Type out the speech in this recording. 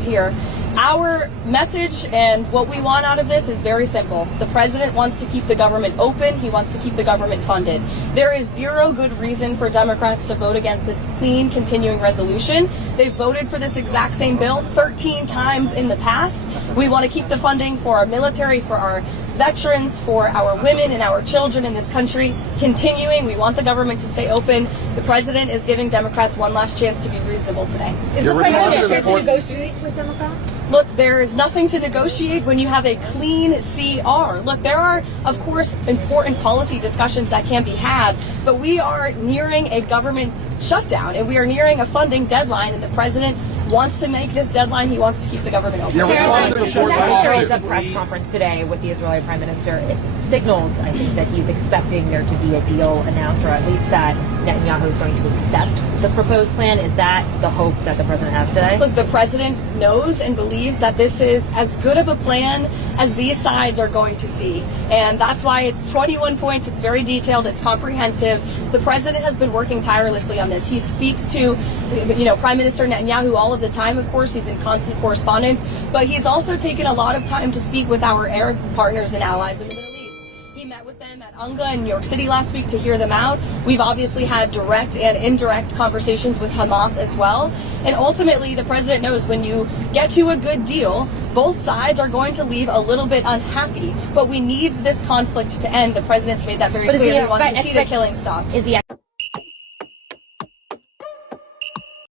here. Our message and what we want out of this is very simple. The president wants to keep the government open. He wants to keep the government funded. There is zero good reason for Democrats to vote against this clean continuing resolution. They voted for this exact same bill 13 times in the past. We want to keep the funding for our military, for our veterans, for our women and our children in this country continuing. We want the government to stay open. The president is giving Democrats one last chance to be reasonable today. Is the president here to negotiate with Democrats? Look, there is nothing to negotiate when you have a clean CR. Look, there are, of course, important policy discussions that can be had, but we are nearing a government shutdown and we are nearing a funding deadline, and the president wants to make this deadline. He wants to keep the government open. Karolyn, there is a press conference today with the Israeli Prime Minister. It signals, I think, that he's expecting there to be a deal announced, or at least that Netanyahu is going to accept the proposed plan. Is that the hope that the president has today? Look, the president knows and believes that this is as good of a plan as these sides are going to see. And that's why it's 21 points. It's very detailed. It's comprehensive. The president has been working tirelessly on this. He speaks to, Prime Minister Netanyahu all of the time, of course. He's in constant correspondence. But he's also taken a lot of time to speak with our Arab partners and allies in the Middle East. He met with them at UNGA in New York City last week to hear them out. We've obviously had direct and indirect conversations with Hamas as well. And ultimately, the president knows when you get to a good deal, both sides are going to leave a little bit unhappy. But we need this conflict to end. The president's made that very clear. He wants to see the killing stop. Is the